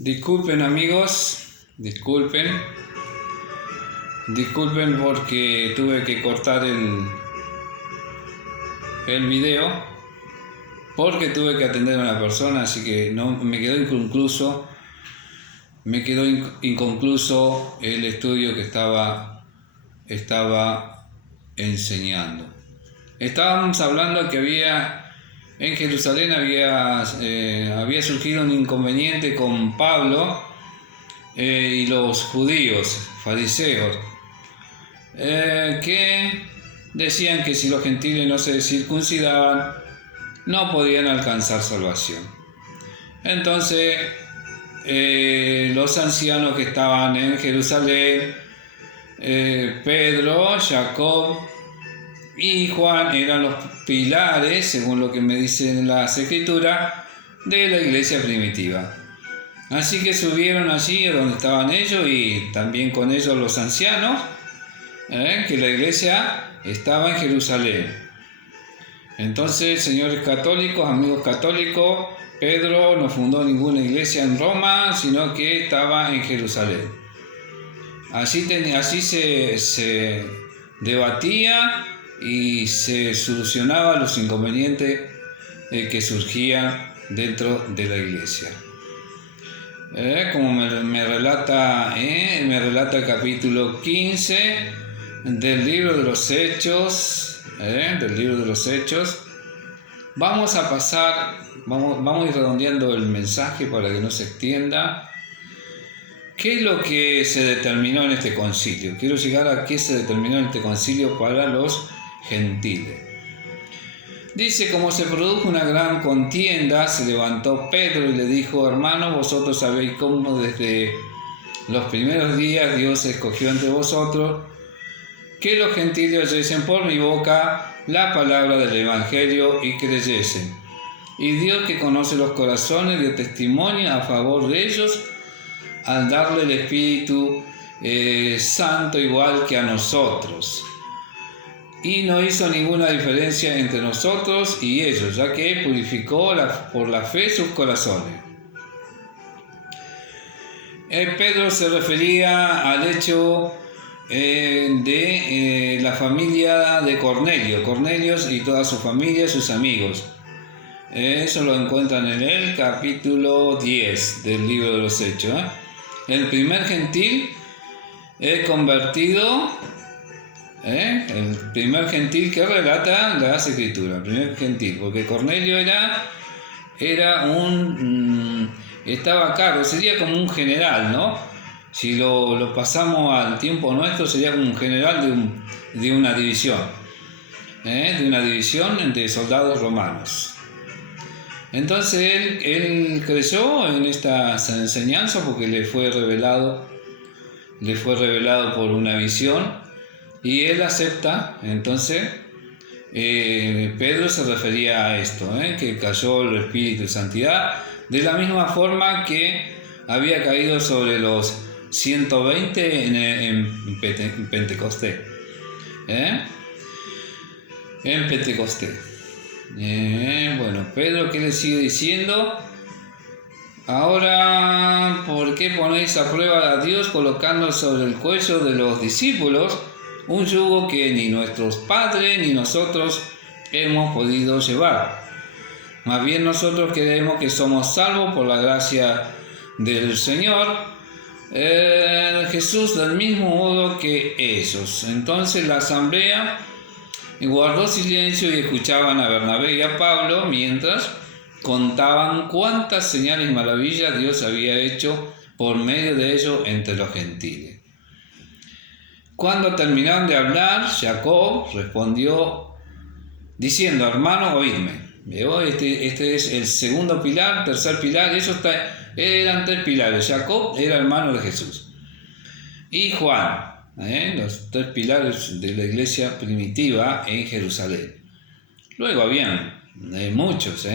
Disculpen amigos, disculpen porque tuve que cortar el video porque tuve que atender a una persona, así que no me quedó inconcluso el estudio que estaba enseñando. Estábamos hablando que en Jerusalén había surgido un inconveniente con Pablo y los judíos, fariseos, que decían que si los gentiles no se circuncidaban, no podían alcanzar salvación. Entonces, los ancianos que estaban en Jerusalén, Pedro, Jacob y Juan eran los pilares, según lo que me dicen las escrituras, de la iglesia primitiva. Así que subieron allí donde estaban ellos y también con ellos los ancianos, que la iglesia estaba en Jerusalén. Entonces, señores católicos, amigos católicos, Pedro no fundó ninguna iglesia en Roma, sino que estaba en Jerusalén. Así se debatía y se solucionaban los inconvenientes que surgían dentro de la iglesia. Como me relata el capítulo 15 del libro de los Hechos, vamos a ir redondeando el mensaje para que no se extienda. ¿Qué es lo que se determinó en este concilio? Quiero llegar a qué se determinó en este concilio para los gentiles. Dice: como se produjo una gran contienda, se levantó Pedro y le dijo: hermanos, vosotros sabéis cómo desde los primeros días Dios escogió entre vosotros que los gentiles oyesen por mi boca la palabra del Evangelio y creyesen. Y Dios, que conoce los corazones, dio testimonio a favor de ellos al darle el Espíritu Santo igual que a nosotros. Y no hizo ninguna diferencia entre nosotros y ellos, ya que purificó por la fe sus corazones. Pedro se refería al hecho de la familia de Cornelio y toda su familia, sus amigos. Eso lo encuentran en el capítulo 10 del libro de los Hechos. El primer gentil convertido, el primer gentil que relata las escrituras, el primer gentil, porque Cornelio estaba a cargo, sería como un general, ¿no? Si lo pasamos al tiempo nuestro, sería como un general de una división, de soldados romanos. Entonces él creyó en esta enseñanza porque le fue revelado por una visión, y él acepta. Entonces Pedro se refería a esto, que cayó el Espíritu de Santidad de la misma forma que había caído sobre los 120 en Pentecostés. En Pentecostés. Bueno, Pedro, ¿qué le sigue diciendo? Ahora, ¿por qué ponéis a prueba a Dios colocando sobre el cuello de los discípulos un yugo que ni nuestros padres ni nosotros hemos podido llevar? Más bien nosotros creemos que somos salvos por la gracia del Señor Jesús, del mismo modo que ellos. Entonces la asamblea guardó silencio y escuchaban a Bernabé y a Pablo mientras contaban cuántas señales y maravillas Dios había hecho por medio de ellos entre los gentiles. Cuando terminaron de hablar, Jacob respondió diciendo: hermano, oídme. Este es el segundo pilar, tercer pilar. Eran tres pilares. Jacob era hermano de Jesús. Y Juan, los tres pilares de la iglesia primitiva en Jerusalén. Luego habían muchos,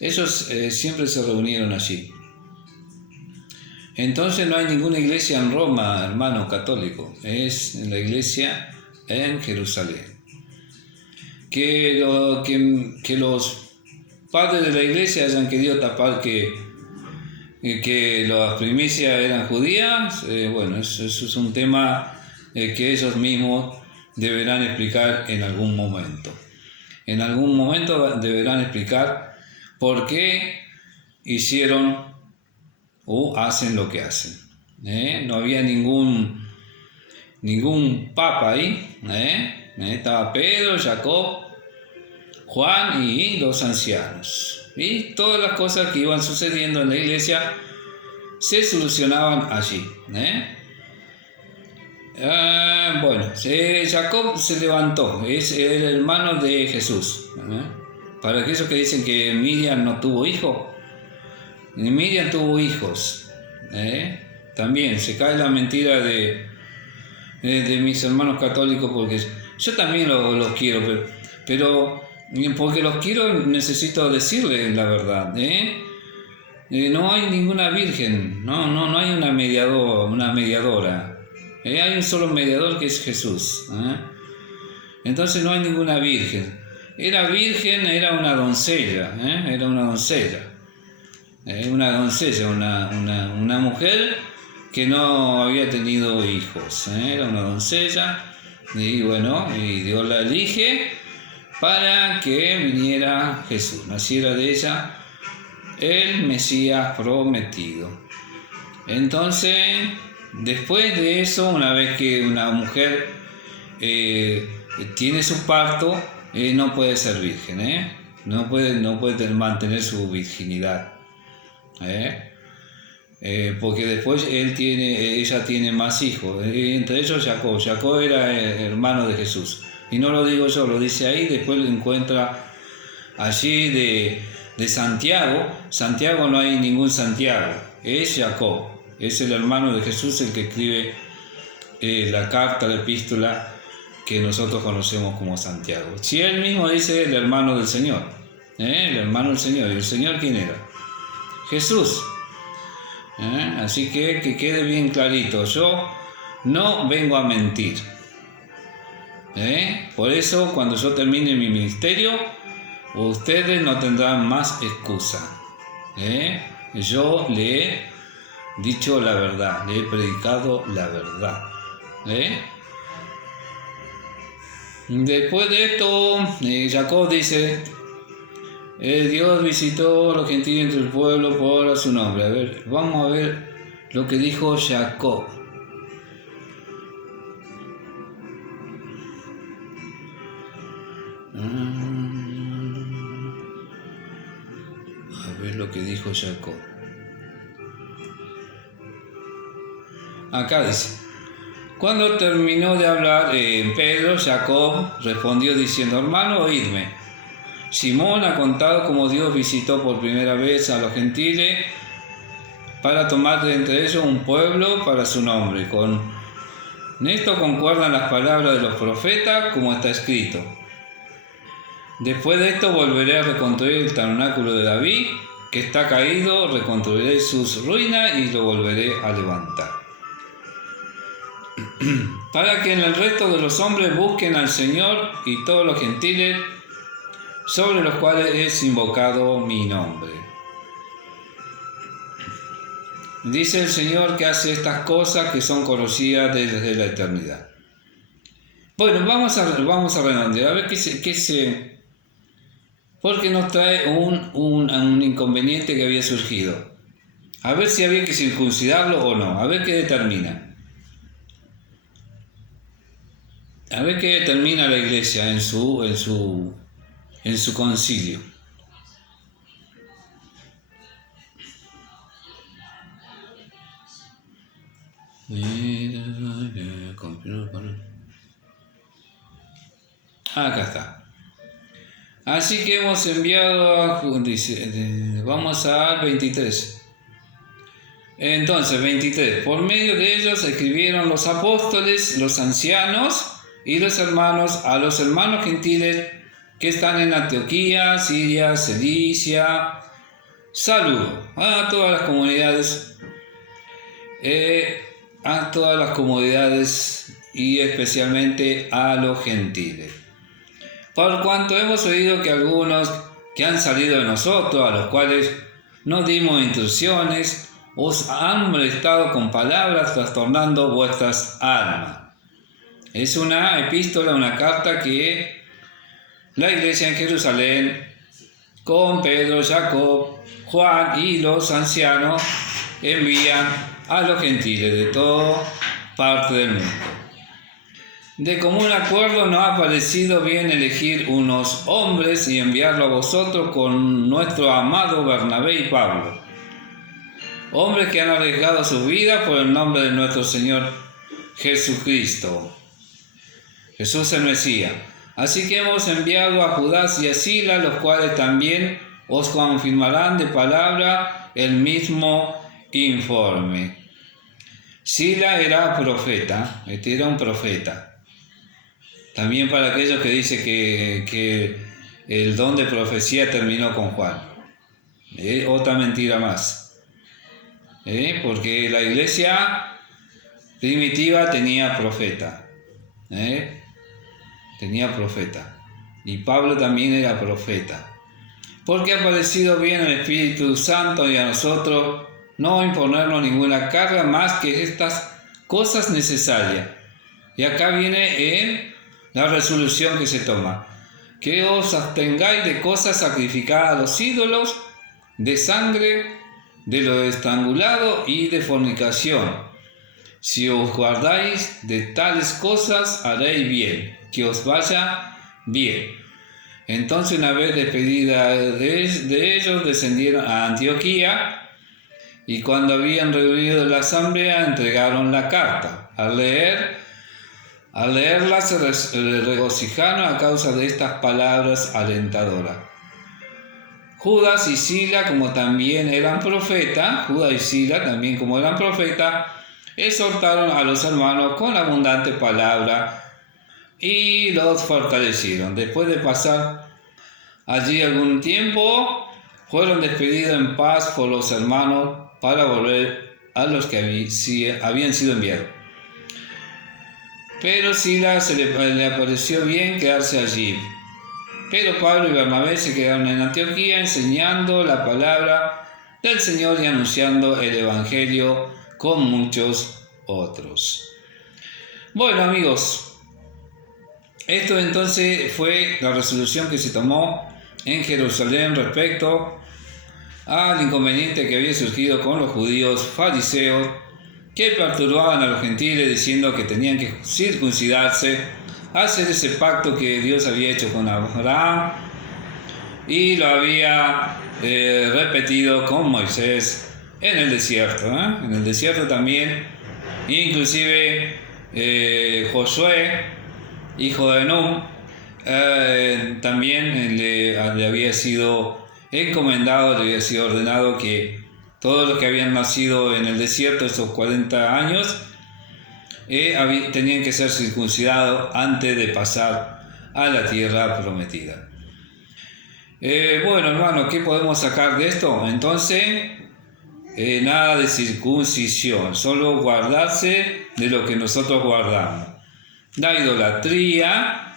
ellos siempre se reunieron allí. Entonces no hay ninguna iglesia en Roma, hermano católico, es la iglesia en Jerusalén. Que los padres de la iglesia hayan querido tapar que que las primicias eran judías, bueno, eso es un tema que ellos mismos deberán explicar en algún momento. En algún momento deberán explicar por qué hicieron o hacen lo que hacen. No había ningún papa ahí. Estaba Pedro, Jacob, Juan y los ancianos. Y todas las cosas que iban sucediendo en la iglesia se solucionaban allí. Bueno, Jacob se levantó, es el hermano de Jesús. Para aquellos que dicen que Miriam no tuvo hijo, Miriam tuvo hijos. También se cae la mentira de mis hermanos católicos, porque yo también los quiero, pero porque los quiero necesito decirles la verdad. No hay ninguna virgen, no hay una mediadora. Hay un solo mediador que es Jesús. Entonces no hay ninguna virgen. Era virgen, era una doncella. Era una doncella. Una mujer que no había tenido hijos. Era una doncella. Y bueno, y Dios la elige para que viniera Jesús. Naciera de ella el Mesías prometido. Entonces, después de eso, una vez que una mujer tiene su parto, no puede ser virgen, no puede mantener su virginidad, porque después ella tiene más hijos, entre ellos Jacob. Jacob era hermano de Jesús, y no lo digo yo, lo dice ahí. Después lo encuentra allí de Santiago. Santiago, no hay ningún Santiago, es Jacob. Es el hermano de Jesús el que escribe la carta, la epístola que nosotros conocemos como Santiago. Si él mismo dice el hermano del Señor, el hermano del Señor. ¿Y el Señor quién era? Jesús. Así que quede bien clarito, yo no vengo a mentir. Por eso, cuando yo termine mi ministerio, ustedes no tendrán más excusa. Yo le he dicho la verdad, le he predicado la verdad. Después de esto, Jacob dice: Dios visitó a los gentiles entre el pueblo por su nombre. A ver, vamos a ver lo que dijo Jacob. A ver lo que dijo Jacob. Acá dice: cuando terminó de hablar Pedro, Jacob respondió diciendo: hermano, oídme. Simón ha contado cómo Dios visitó por primera vez a los gentiles para tomar de entre ellos un pueblo para su nombre. Con esto concuerdan las palabras de los profetas, como está escrito: después de esto volveré a reconstruir el tabernáculo de David, que está caído, reconstruiré sus ruinas y lo volveré a levantar, para que en el resto de los hombres busquen al Señor y todos los gentiles sobre los cuales es invocado mi nombre. Dice el Señor que hace estas cosas que son conocidas desde la eternidad. Bueno, vamos a redondear, a ver porque nos trae un inconveniente que había surgido. A ver si había que circuncidarlo o no, a ver qué determina. A ver qué determina la iglesia en su concilio. Acá está. Así que hemos enviado, vamos al 23. Entonces, 23. Por medio de ellos escribieron los apóstoles, los ancianos y los hermanos a los hermanos gentiles que están en Antioquía, Siria, Cilicia. Saludo a todas las comunidades, y especialmente a los gentiles. Por cuanto hemos oído que algunos que han salido de nosotros, a los cuales nos dimos instrucciones, os han molestado con palabras, trastornando vuestras almas. Es una epístola, una carta que la iglesia en Jerusalén, con Pedro, Jacob, Juan y los ancianos, envían a los gentiles de toda parte del mundo. De común acuerdo nos ha parecido bien elegir unos hombres y enviarlo a vosotros con nuestro amado Bernabé y Pablo, hombres que han arriesgado su vida por el nombre de nuestro Señor Jesucristo, Jesús el Mesías. Así que hemos enviado a Judas y a Silas, los cuales también os confirmarán de palabra el mismo informe. Silas era profeta, era un profeta. También para aquellos que dicen que el don de profecía terminó con Juan. Otra mentira más. Porque la iglesia primitiva tenía profeta. Tenía profeta. Y Pablo también era profeta. Porque ha parecido bien al Espíritu Santo y a nosotros no imponernos ninguna carga más que estas cosas necesarias. Y acá viene en la resolución que se toma: que os abstengáis de cosas sacrificadas a los ídolos, de sangre, de lo estrangulado y de fornicación. Si os guardáis de tales cosas, haréis bien, que os vaya bien. Entonces, una vez despedida de ellos, descendieron a Antioquía, y cuando habían reunido la asamblea, entregaron la carta. Al leerla se regocijaron a causa de estas palabras alentadoras. Judas y Silas, como también eran profetas, exhortaron a los hermanos con abundante palabra y los fortalecieron. Después de pasar allí algún tiempo, fueron despedidos en paz por los hermanos para volver a los que habían sido enviados. Pero Silas le pareció bien quedarse allí. Pero Pablo y Bernabé se quedaron en Antioquía enseñando la palabra del Señor y anunciando el Evangelio con muchos otros. Bueno, amigos, esto entonces fue la resolución que se tomó en Jerusalén respecto al inconveniente que había surgido con los judíos fariseos, que perturbaban a los gentiles diciendo que tenían que circuncidarse, hacer ese pacto que Dios había hecho con Abraham y lo había repetido con Moisés en el desierto. En el desierto también, inclusive Josué, hijo de Nun, también le había sido encomendado, le había sido ordenado que todos los que habían nacido en el desierto estos 40 años tenían que ser circuncidados antes de pasar a la tierra prometida. Bueno, hermano, ¿qué podemos sacar de esto? Entonces, nada de circuncisión, solo guardarse de lo que nosotros guardamos. La idolatría,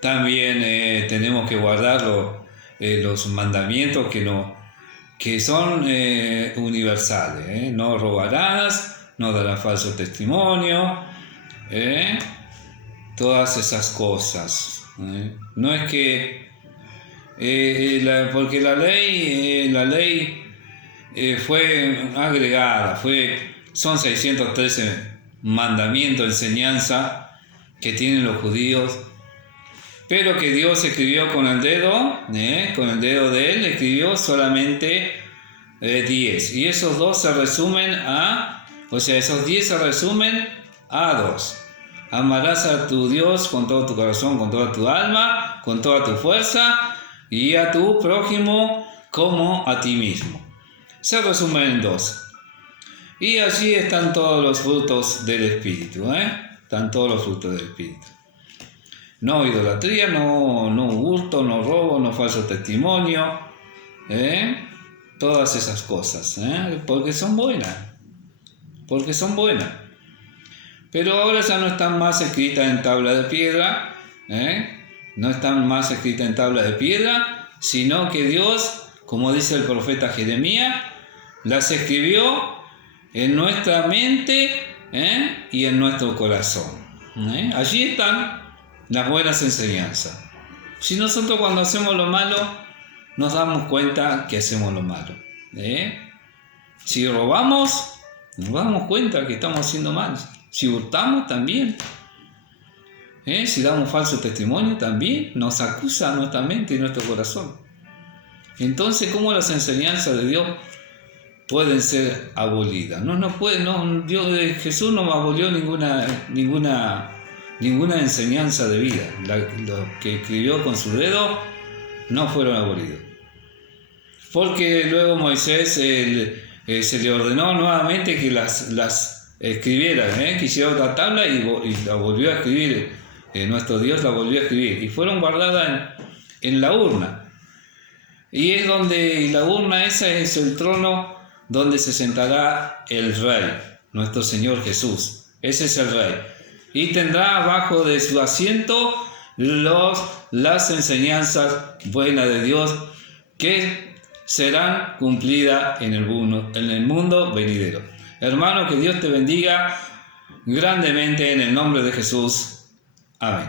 también tenemos que guardar los mandamientos que son universales. No robarás, no darás falso testimonio, todas esas cosas. No es que porque la ley fue agregada, son 613 mandamientos, enseñanza que tienen los judíos, pero que Dios escribió con el dedo de Él, escribió solamente 10. Y esos 2 se resumen esos 10 se resumen a 2. Amarás a tu Dios con todo tu corazón, con toda tu alma, con toda tu fuerza, y a tu prójimo como a ti mismo. Se resumen en 2. Y allí están todos los frutos del Espíritu. Están todos los frutos del Espíritu. No idolatría, no hurto, no robo, no falso testimonio. Todas esas cosas. Porque son buenas. Pero ahora ya no están más escritas en tabla de piedra. No están más escritas en tabla de piedra, sino que Dios, como dice el profeta Jeremías, las escribió en nuestra mente y en nuestro corazón. Allí están las buenas enseñanzas. Si nosotros cuando hacemos lo malo, nos damos cuenta que hacemos lo malo. Si robamos, nos damos cuenta que estamos haciendo mal. Si hurtamos, también. Si damos falso testimonio, también nos acusa nuestra mente y nuestro corazón. Entonces, ¿cómo las enseñanzas de Dios pueden ser abolidas? Jesús no abolió ninguna enseñanza de vida. Lo que escribió con su dedo no fueron abolidos. Porque luego Moisés se le ordenó nuevamente que las escribiera, que hiciera otra tabla y la volvió a escribir. Nuestro Dios la volvió a escribir. Y fueron guardadas en la urna. Y la urna esa es el trono donde se sentará el Rey, nuestro Señor Jesús. Ese es el Rey. Y tendrá abajo de su asiento las enseñanzas buenas de Dios que serán cumplidas en el mundo venidero. Hermano, que Dios te bendiga grandemente en el nombre de Jesús. Amén.